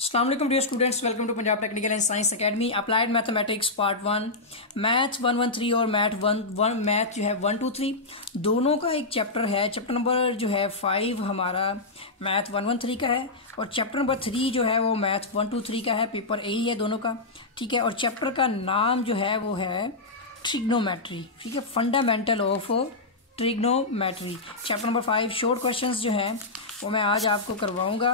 अस्सलाम वालेकुम dear students, welcome to Punjab technical and science academy. Applied mathematics part 1 math 113 और math जो है 123 दोनों का एक चैप्टर है। चैप्टर नंबर जो है 5 हमारा मैथ 113 का है और चैप्टर नंबर 3 जो है वो मैथ 123 का है। पेपर ए ही है दोनों का, ठीक है। और चैप्टर का नाम जो है वो है ट्रिग्नोमेट्री, ठीक है, fundamental of trigonometry. Chapter number 5 short questions जो है वो मैं आज आपको करवाऊंगा।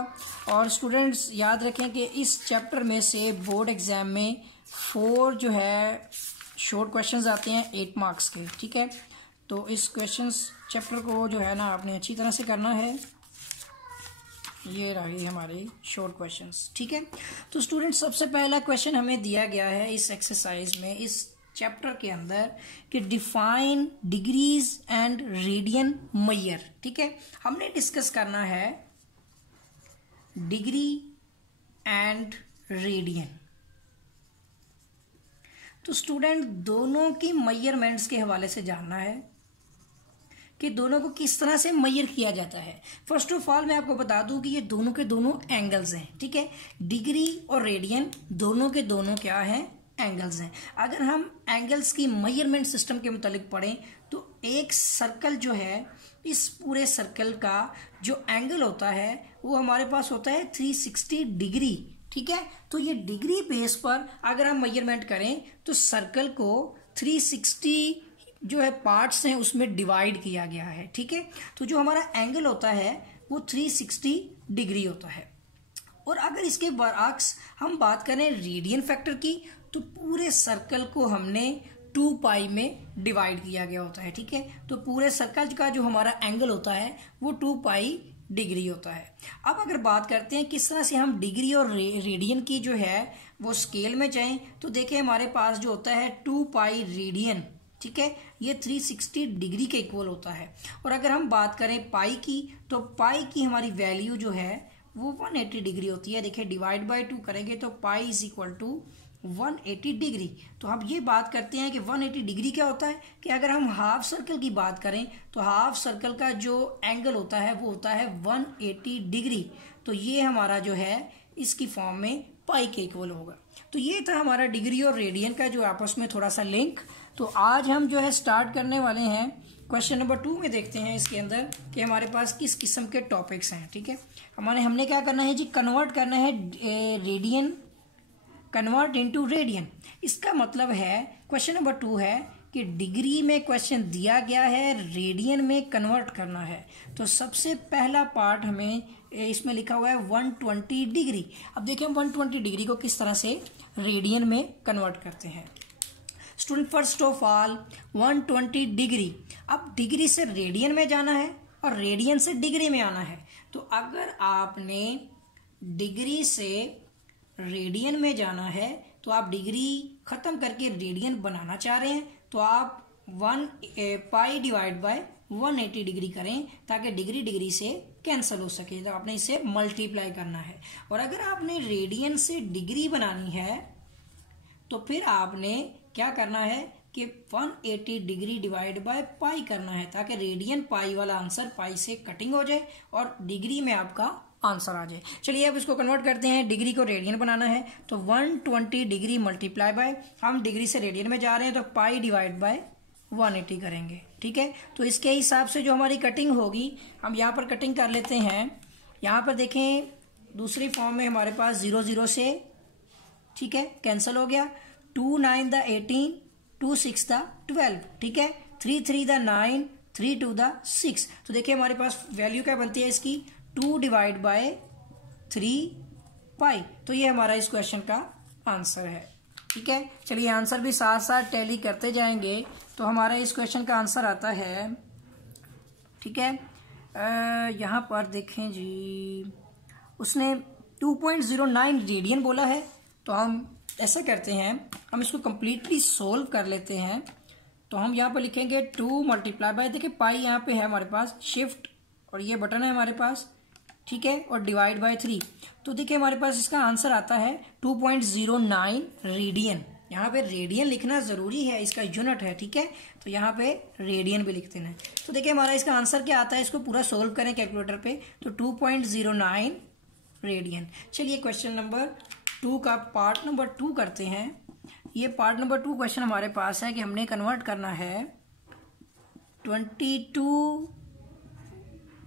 और स्टूडेंट्स याद रखें कि इस चैप्टर में से बोर्ड एग्जाम में 4 जो है शॉर्ट क्वेश्चंस आते हैं 8 मार्क्स के, ठीक है। तो इस क्वेश्चंस चैप्टर को जो है ना आपने अच्छी तरह से करना है। ये रहे हमारे शॉर्ट क्वेश्चंस, ठीक है। तो स्टूडेंट्स सबसे पहला क्वेश्चन हमें दिया गया है इस एक्सरसाइज में, इस चैप्टर के अंदर, कि define degrees and radian major, ठीक है। हमने डिस्कस करना है डिग्री एंड रेडियन। तो स्टूडेंट दोनों की मेजरमेंट्स के हवाले से जानना है कि दोनों को किस तरह से मेजर किया जाता है। फर्स्ट ऑफ ऑल मैं आपको बता दूं कि ये दोनों के दोनों एंगल्स हैं, ठीक है। डिग्री और रेडियन दोनों के दोनों क्या हैं, एंगल्स हैं। अगर हम एंगल्स की मेजरमेंट सिस्टम के मुतालिक पढ़ें तो एक सर्कल जो है, इस पूरे सर्कल का जो एंगल होता है वो हमारे पास होता है 360 डिग्री, ठीक है। तो ये डिग्री बेस पर अगर हम मेजरमेंट करें तो सर्कल को 360 जो है पार्ट्स हैं उसमें डिवाइड किया गया है, ठीक है। तो जो हमारा एंगल होता है वो 360 डिग्री होता है। और अगर इसके बरअक्स हम बात करें रेडियन फैक्टर की तो पूरे सर्कल को हमने 2 पाई में डिवाइड किया गया होता है, ठीक है। तो पूरे सर्कल का जो हमारा एंगल होता है वो 2 पाई डिग्री होता है। अब अगर बात करते हैं किस तरह से हम डिग्री और रेडियन की जो है वो स्केल में जाएं तो देखें हमारे पास जो होता है 2 पाई रेडियन, ठीक है, ये 360 डिग्री के इक्वल होता है। और अगर हम बात करें पाई की तो पाई की हमारी वैल्यू जो है वो 180 डिग्री होती है। देखिए डिवाइड बाय 2 करेंगे तो pi is equal to 180 degree. तो हम ये बात करते हैं कि 180 डिग्री क्या होता है कि अगर हम हाफ सर्कल की बात करें तो हाफ सर्कल का जो एंगल होता है वो होता है 180 डिग्री। तो ये हमारा जो है इसकी फॉर्म में पाई के इक्वल होगा। तो ये था हमारा डिग्री और रेडियन का जो आपस में थोड़ा सा लिंक। तो आज हम जो है स्टार्ट करने वाले हैं क्वेश्चन नंबर 2 में। देखते हैं इसके अंदर कि हमारे पास किस किस्म के टॉपिक्स हैं, ठीक है। हमने क्या करना है जी, कन्वर्ट करना है रेडियन कन्वर्ट इनटू रेडियन। इसका मतलब है क्वेश्चन नंबर 2 है कि डिग्री में क्वेश्चन दिया गया है, रेडियन में कन्वर्ट करना है। तो सबसे पहला पार्ट हमें इसमें लिखा हुआ है 120 डिग्री। अब देखिए हम 120 डिग्री को किस तरह से रेडियन में कन्वर्ट करते हैं। Student first of all 120 degree, अब डिग्री से रेडियन में जाना है और रेडियन से डिग्री में आना है। तो अगर आपने डिग्री से रेडियन में जाना है तो आप डिग्री खत्म करके रेडियन बनाना चाह रहे हैं तो आप 1 पाई डिवाइड बाय 180 डिग्री करें ताकि डिग्री डिग्री से कैंसिल हो सके। तो आपने इसे मल्टीप्लाई करना है। और अगर आपने रेडियन से डिग्री बनानी है तो फिर आपने क्या करना है कि 180 डिग्री डिवाइड बाय पाई करना है ताकि रेडियन पाई वाला आंसर पाई से कटिंग हो जाए और डिग्री में आपका आंसर आ जाए। चलिए अब इसको कन्वर्ट करते हैं। डिग्री को रेडियन बनाना है तो 120 डिग्री मल्टीप्लाई बाय, हम डिग्री से रेडियन में जा रहे हैं तो पाई डिवाइड बाय 180 करेंगे, ठीक है। तो इसके हिसाब से जो हमारी कटिंग होगी हम यहाँ पर कटिंग कर लेते हैं। यहाँ पर देखें दूसरी फॉर्म में हमारे पास 0 0 से, ठीक है, कैंसिल हो गया। 2 9 द 18, 2 6 द 12, ठीक है, 3 3 द 9, 3 2 द 6। तो देखिए हमारे पास वैल्यू क्या बनती है इसकी 2 डिवाइड बाय 3 पाई। तो ये हमारा इस क्वेश्चन का आंसर है, ठीक है। चलिए आंसर भी साथ साथ टैली करते जाएंगे तो हमारा इस क्वेश्चन का आंसर आता है, ठीक है। यहाँ पर देखें जी उसने 2.09 रेडियन बोला है तो हम ऐसा करते हैं, हम इसको कंप्लीटली सोल्व कर लेते हैं। तो हम यहाँ पर लिखेंगे 2 मल्टीप्लाई बाय, देखिए पाई यहाँ पे है हमारे पास, शिफ्ट और ये बटन है हमारे पास, ठीक है, और डिवाइड बाय 3। तो देखिए हमारे पास इसका आंसर आता है 2.09 रेडियन। यहाँ पे रेडियन लिखना जरूरी है, इसका यूनिट है, ठीक है। तो यहाँ पे रेडियन भी लिखते हैं। तो देखिए हमारा इसका आंसर क्या आता है, इसको पूरा सोल्व करें कैलकुलेटर पे। तो 2.09 रेडियन। चलिए क्वेश्चन नंबर 2 का पार्ट नंबर 2 करते हैं। ये पार्ट नंबर 2 क्वेश्चन हमारे पास है कि हमने कन्वर्ट करना है 22,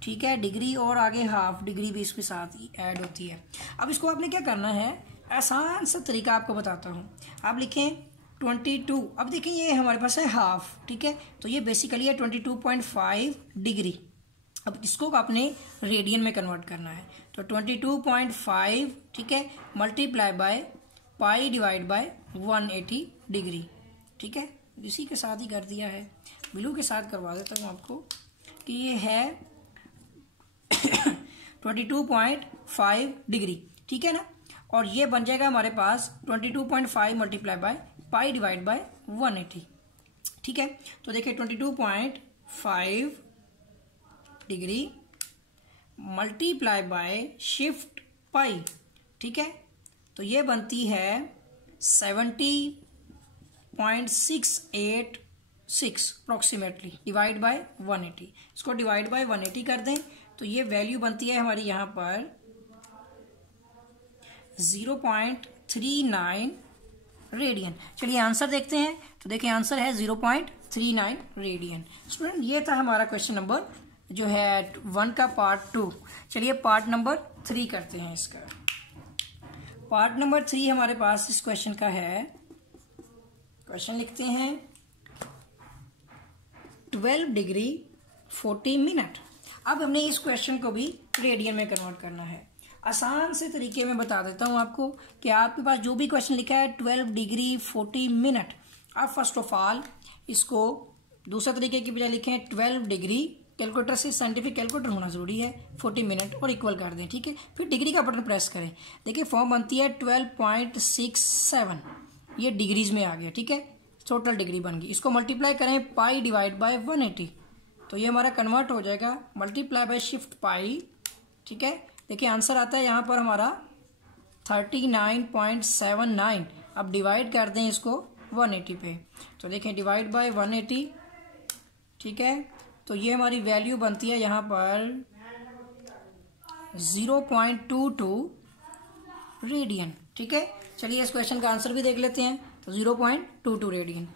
ठीक है, डिग्री और आगे हाफ डिग्री भी इसके साथ ही ऐड होती है। अब इसको आपने क्या करना है, आसान सा तरीका आपको बताता हूँ। आप लिखें 22, अब देखिए ये हमारे पास है हाफ, ठीक है, तो ये बेसिकली है 22.5 डिग्री। अब इसको आपने रेडियन में कन्वर्ट करना है, तो 22.5, ठीक है, multiply by pi divide by 180 degree, ठीक है, इसी के साथ ही कर दिया है। ब्लू के साथ करवा देता हूँ आपको कि ये है 22.5 डिग्री, ठीक है ना, और ये बन जाएगा हमारे पास 22.5 multiply by pi divide by 180, ठीक है। तो देखिए 22.5 डिग्री मल्टीप्लाई बाय शिफ्ट पाई, ठीक है, तो ये बनती है 70.686 अप्रोक्सीमेटली डिवाइड बाय 180। इसको डिवाइड बाय 180 कर दें तो ये वैल्यू बनती है हमारी यहाँ पर 0.39 रेडियन। चलिए आंसर देखते हैं, तो देखिए आंसर है 0.39 रेडियन। स्टूडेंट ये था हमारा क्वेश्चन नंबर जो है 1 का पार्ट 2। चलिए पार्ट नंबर 3 करते हैं इसका। पार्ट नंबर 3 हमारे पास इस क्वेश्चन का है, क्वेश्चन लिखते हैं 12 डिग्री 40 मिनट। अब हमने इस क्वेश्चन को भी रेडियन में कन्वर्ट करना है। आसान से तरीके में बता देता हूं आपको कि आपके पास जो भी क्वेश्चन लिखा है 12 डिग्री 40 मिनट, आप फर्स्ट ऑफ ऑल इसको दूसरे तरीके की बजाय लिखें 12 डिग्री, कैलकुलेटर से साइंटिफिक कैलकुलेटर होना जरूरी है, 40 मिनट और इक्वल कर दें, ठीक है, फिर डिग्री का बटन प्रेस करें। देखिए फॉर्म बनती है 12.67, ये डिग्रीज में आ गया, ठीक है, टोटल डिग्री बन गई। इसको मल्टीप्लाई करें पाई डिवाइड बाय 180, तो ये हमारा कन्वर्ट हो जाएगा मल्टीप्लाई बाय शिफ्ट पाई, ठीक है। देखिए आंसर आता है यहाँ पर हमारा 39.79। अब डिवाइड कर दें इसको 180 पे, तो देखें डिवाइड बाय 180, ठीक है, तो ये हमारी वैल्यू बनती है यहाँ पर 0.22 रेडियन, ठीक है। चलिए इस क्वेश्चन का आंसर भी देख लेते हैं, तो 0.22 रेडियन।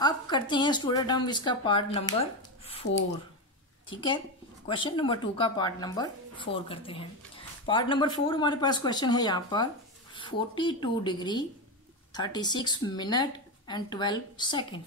अब करते हैं स्टूडेंट हम इसका पार्ट नंबर 4, ठीक है, क्वेश्चन नंबर 2 का पार्ट नंबर 4 करते हैं। पार्ट नंबर 4 हमारे पास क्वेश्चन है यहाँ पर 42 डिग्री 36 मिनट एंड 12 सेकेंड।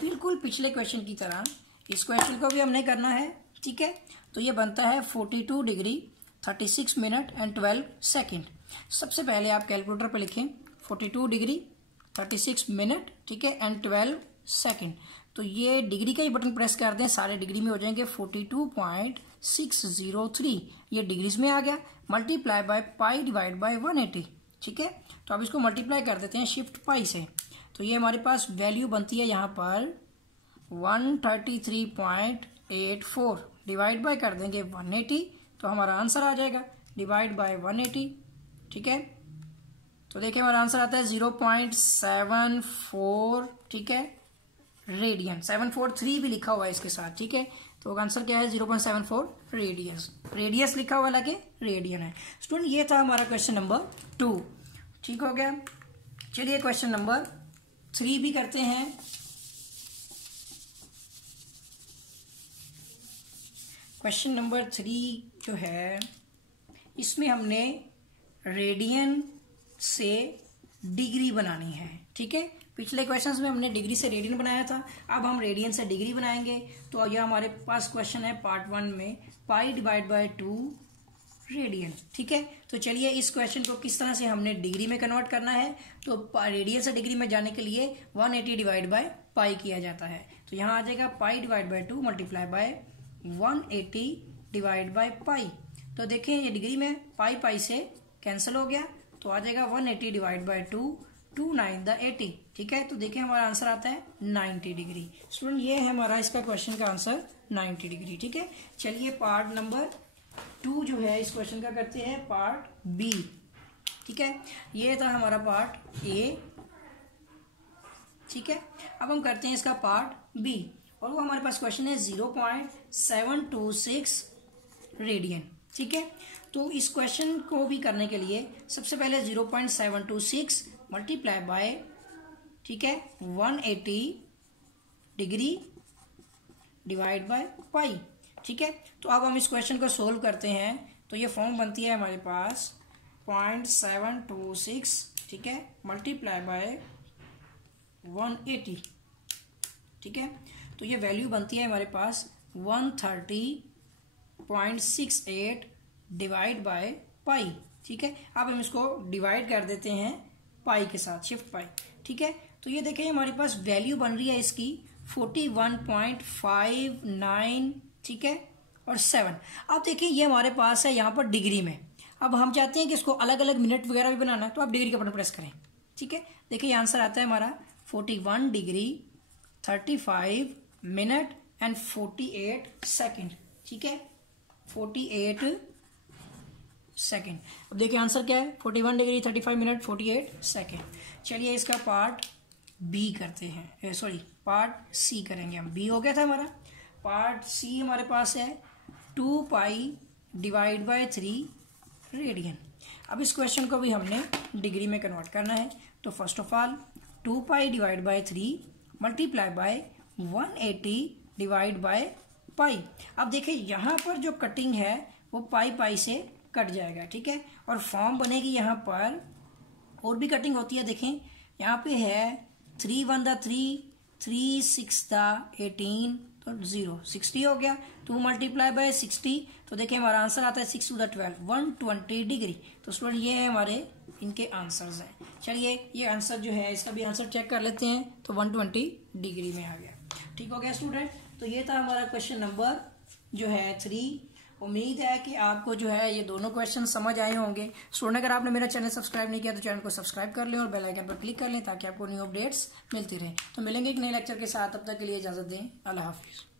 बिल्कुल पिछले क्वेश्चन की तरह इस क्वेश्चन को भी हमने करना है, ठीक है, तो ये बनता है 42 डिग्री 36 मिनट एंड 12 सेकेंड। सबसे पहले आप कैलकुलेटर पर लिखें 42 डिग्री 36 मिनट, ठीक है, एंड 12 सेकेंड। तो ये डिग्री का ही बटन प्रेस कर दें, सारे डिग्री में हो जाएंगे 42.603, ये डिग्रीज में आ गया, multiply by pi divide by 180, ठीक है। तो अब इसको मल्टीप्लाई कर देते हैं शिफ्ट पाई से, तो ये हमारे पास वैल्यू बनती है यहाँ पर 133.84, डिवाइड बाय कर देंगे 180, तो हमारा आंसर आ जाएगा डिवाइड बाय 180, ठीक है। तो देखिए हमारा आंसर आता है 0.74, ठीक है, रेडियन। 743 भी लिखा हुआ है इसके साथ, ठीक है, तो आंसर क्या है 0.74 रेडियस। रेडियस लिखा हुआ लगे रेडियन है। स्टूडेंट ये था हमारा क्वेश्चन नंबर 2, ठीक हो गया। चलिए क्वेश्चन नंबर 3 भी करते हैं। क्वेश्चन नंबर 3 जो है इसमें हमने रेडियन से डिग्री बनानी है, ठीक है। पिछले क्वेश्चंस में हमने डिग्री से रेडियन बनाया था, अब हम रेडियन से डिग्री बनाएंगे। तो यह हमारे पास क्वेश्चन है पार्ट 1 में पाई डिवाइड बाय 2 रेडियन, ठीक है। तो चलिए इस क्वेश्चन को किस तरह से हमने डिग्री में कन्वर्ट करना है। तो रेडियन से डिग्री में जाने के लिए 180 डिवाइड बाय पाई किया जाता है, तो यहाँ आ जाएगा pi divide by 2 multiply by 180 divide by pi. तो देखें ये डिग्री में पाई पाई से कैंसिल हो गया, तो आ जाएगा 180 डिवाइड बाय 2, 2 9 द 80, ठीक है। तो देखिए हमारा आंसर आता है 90 डिग्री। स्टूडेंट ये है हमारा इसका क्वेश्चन का आंसर 90 डिग्री, ठीक है। चलिए पार्ट नंबर 2 जो है इस क्वेश्चन का करते हैं पार्ट बी, ठीक है। ये था हमारा पार्ट ए, ठीक है। अब हम करते हैं इसका पार्ट बी, और वो हमारे पास क्वेश्चन है 0.726 रेडियन, ठीक है। तो इस क्वेश्चन को भी करने के लिए सबसे पहले 0.726 मल्टीप्लाई बाय, ठीक है, 180 डिग्री डिवाइड बाय पाई, ठीक है। तो अब हम इस क्वेश्चन को सोल्व करते हैं तो ये फॉर्म बनती है हमारे पास 0.726, ठीक है, मल्टीप्लाई बाय 180, ठीक है। तो ये वैल्यू बनती है हमारे पास 130.68 डिवाइड बाय पाई, ठीक है। अब हम इसको डिवाइड कर देते हैं पाई के साथ, शिफ्ट पाई, ठीक है। तो ये देखें हमारे पास वैल्यू बन रही है इसकी 41.59, ठीक है, और 7। अब देखिए ये हमारे पास है यहाँ पर डिग्री में। अब हम चाहते हैं कि इसको अलग अलग मिनट वगैरह भी बनाना है, तो आप डिग्री का बटन प्रेस करें, ठीक है। देखिए ये आंसर आता है हमारा 41 डिग्री 35 मिनट एंड 48 सेकेंड, ठीक है, 48 सेकेंड। अब देखिए आंसर क्या है, 41 डिग्री 35 मिनट 48 सेकेंड। चलिए इसका पार्ट बी करते हैं, सॉरी पार्ट सी करेंगे हम। बी हो गया था हमारा। पार्ट सी हमारे पास है 2 पाई डिवाइड बाय 3 रेडियन। अब इस क्वेश्चन को भी हमने डिग्री में कन्वर्ट करना है। तो first of all 2 pi divide by 3 multiply by 180 divide by pi. अब देखिए यहाँ पर जो कटिंग है वो पाई पाई से कट जाएगा, ठीक है, और फॉर्म बनेगी यहाँ पर। और भी कटिंग होती है, देखें यहाँ पे है 3 1 दा 3, 3 6 दा 18, तो 0 60 हो गया। 2 मल्टीप्लाई बाय 60, तो देखिए हमारा आंसर आता है 6 टू द 12 120 डिग्री। तो स्टूडेंट ये है हमारे इनके आंसर्स हैं। चलिए ये आंसर जो है इसका भी आंसर चेक कर लेते हैं। तो 120 डिग्री में आ गया। ठीक हो गया स्टूडेंट। तो ये था हमारा क्वेश्चन नंबर जो है 3। उम्मीद है कि आपको जो है ये दोनों क्वेश्चन समझ आए होंगे। स्टूडेंट अगर आपने मेरा चैनल सब्सक्राइब नहीं किया तो चैनल को सब्सक्राइब कर लें और बेल आइकन पर क्लिक कर लें ताकि आपको न्यू अपडेट्स मिलती रहे। तो मिलेंगे एक नए लेक्चर के साथ, तब तक के लिए इजाजत दें। अल्लाह हाफिज़।